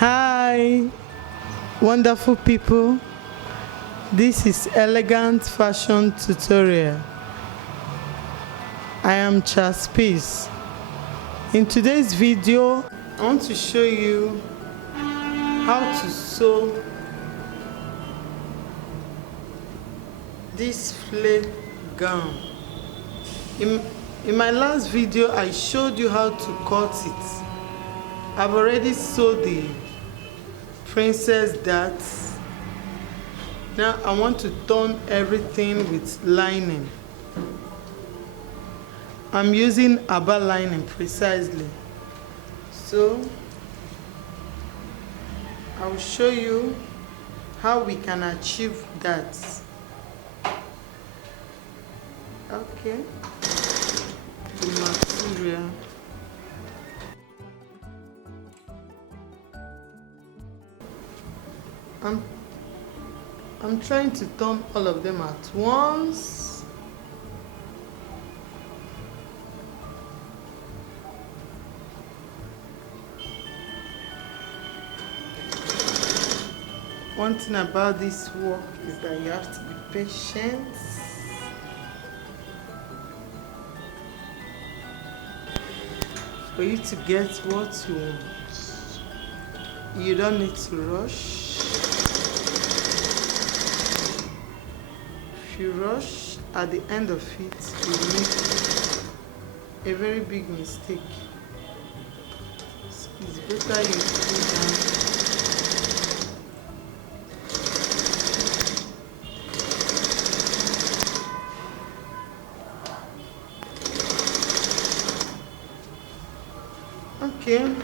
Hi, wonderful people. This is Elegant Fashion Tutorial. I am Charles Peace. In today's video, I want to show you how to sew this flare gown. In my last video, I showed you how to cut it. I've already sewed the princess darts. Now I want to turn everything with lining. I'm using Aba lining precisely. So I'll show you how we can achieve that. Okay. The material. I'm trying to turn all of them at once. One thing about this work is that you have to be patient. For you to get what you want. You don't need to rush. If you rush, at the end of it, you make a very big mistake. So it's better you cool down. Okay.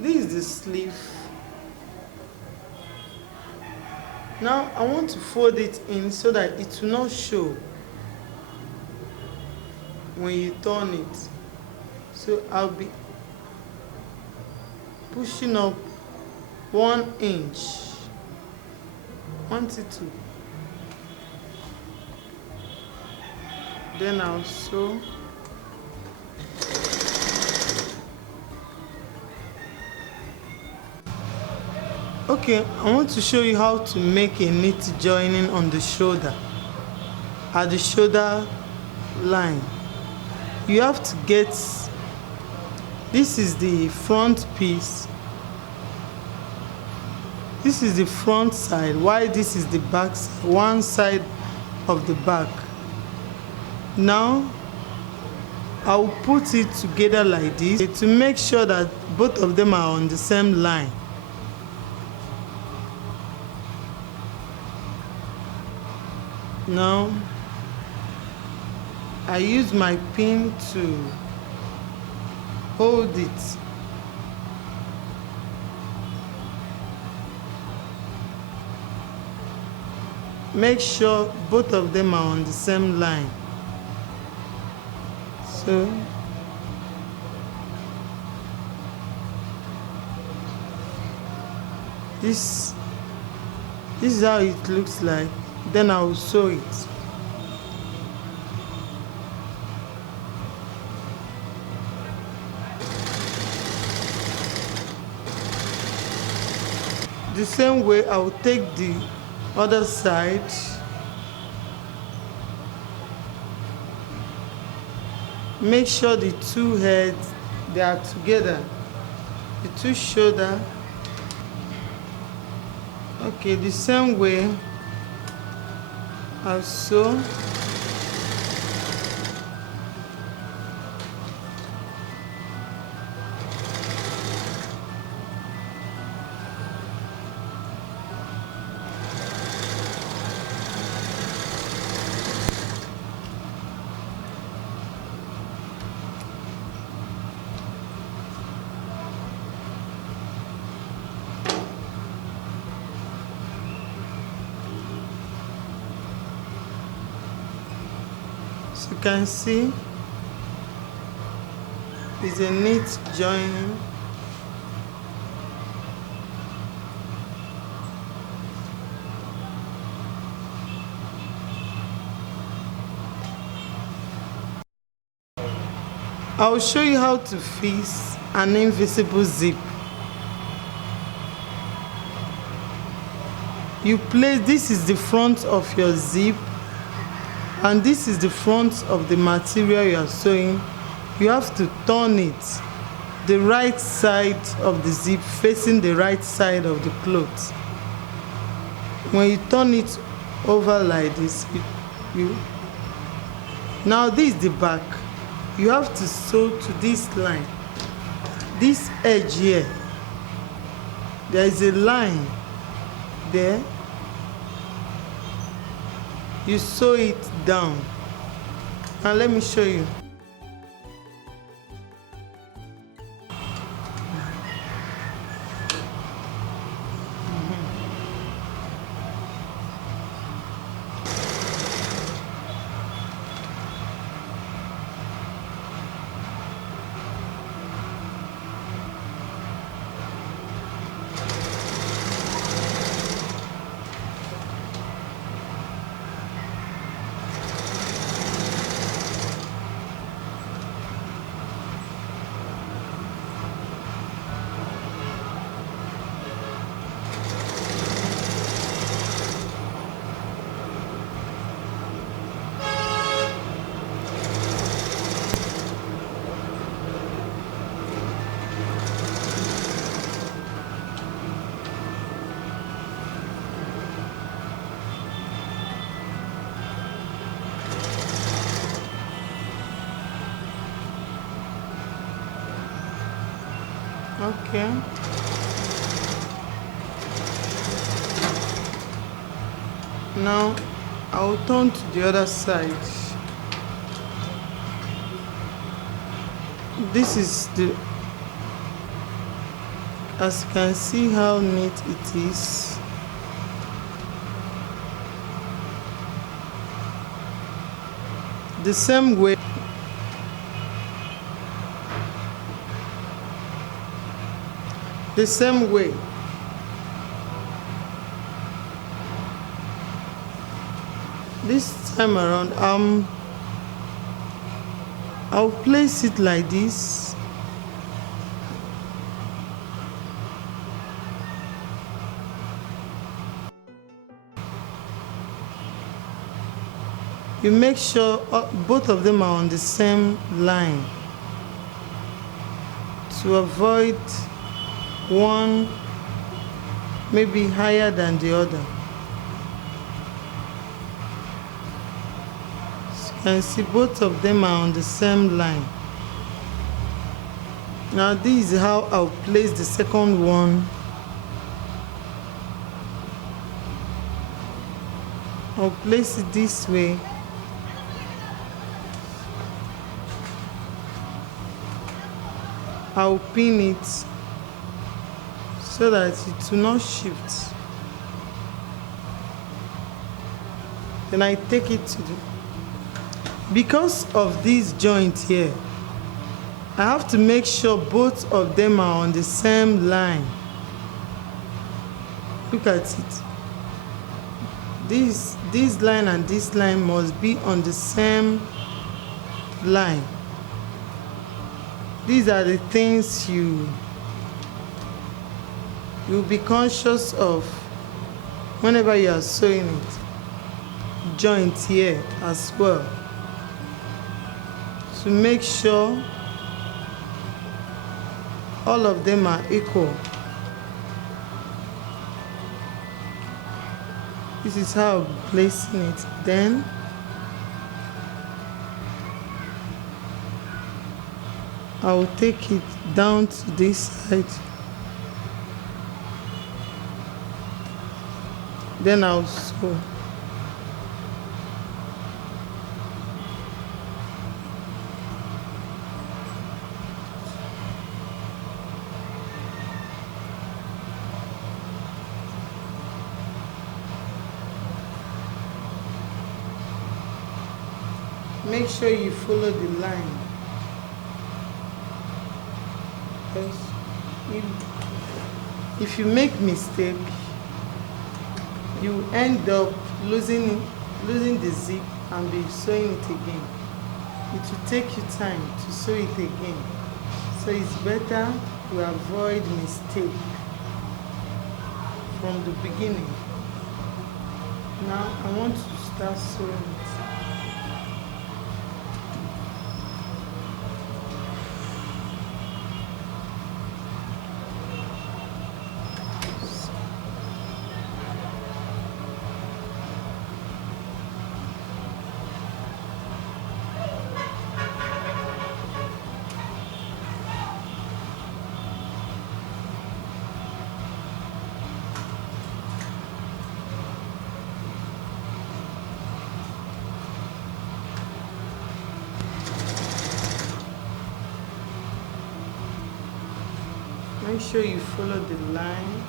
This is the sleeve. Now I want to fold it in so that it will not show when you turn it. So I'll be pushing up 1 inch. Want it to. Then I'll sew. Okay, I want to show you how to make a knit joining on the shoulder, at the shoulder line. You have to get, this is the front piece, this is the front side, while this is the back side, one side of the back. Now I'll put it together like this to make sure that both of them are on the same line. Now I use my pin to hold it. Make sure both of them are on the same line. So this is how it looks like. Then I will sew it. The same way I will take the other side. Make sure the two heads, they are together. The two shoulder. Okay, the same way I'll sew. So you can see it's a neat joining. I'll show you how to fix an invisible zip. You place, this is the front of your zip, and this is the front of the material you are sewing. You have to turn it the right side of the zip, facing the right side of the cloth. When you turn it over like this, now this is the back. You have to sew to this line, this edge here. There is a line there. You sew it down. Now let me show you. Okay. Now I will turn to the other side. This is the, as you can see how neat it is. The same way. The same way. This time around, I'll place it like this. You make sure both of them are on the same line to avoid one maybe higher than the other. So you can see both of them are on the same line. Now this is how I'll place the second one. I'll place it this way. I'll pin it so that it will not shift. Then I take it to the, because of this joint here, I have to make sure both of them are on the same line. Look at it. This line and this line must be on the same line. These are the things you'll be conscious of whenever you are sewing it. Joint here as well. To make sure all of them are equal. This is how I'm placing it. Then I will take it down to this side. Then I'll sew. Make sure you follow the line. If you make mistake, you end up losing the zip and be sewing it again. it will take you time to sew it again. So it's better to avoid mistake from the beginning. Now I want to start sewing it. Make sure you follow the lines.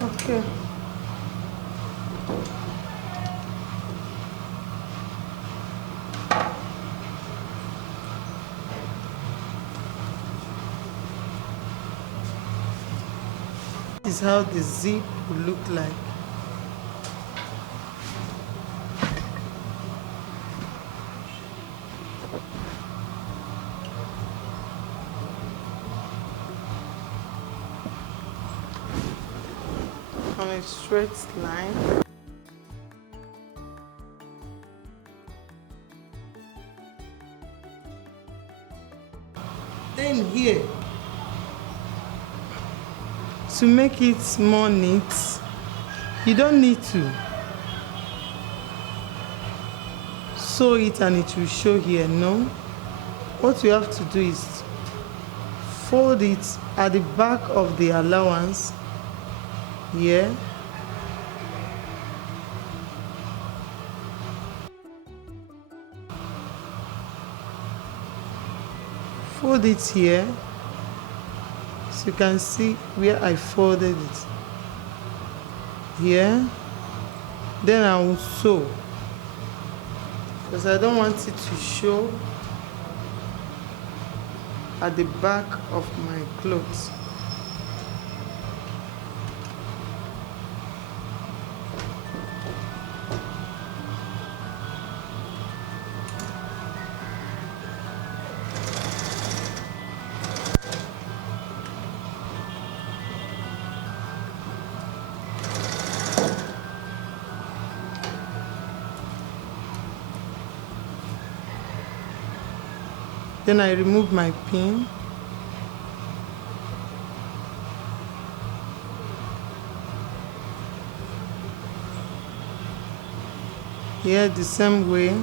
Okay. This is how the zip will look like. On a straight line. Then here, to make it more neat, you don't need to sew it and it will show here. No, what you have to do is fold it at the back of the allowance here. Fold it here, so you can see where I folded it here. Then I will sew, because I don't want it to show at the back of my clothes. Then I remove my pin. Here the same way.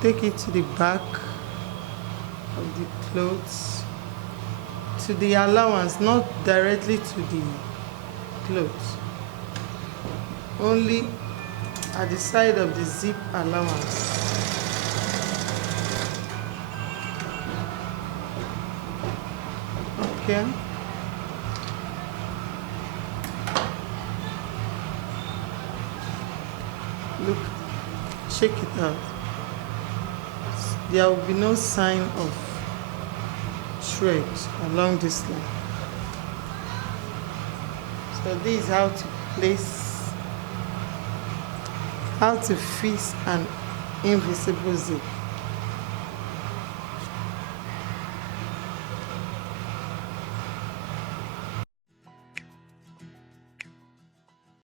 Take it to the back of the clothes, to the allowance, not directly to the clothes, only at the side of the zip allowance. Okay. Look, check it out. There will be no sign of thread along this line. So this is how to place, how to fix an invisible zip.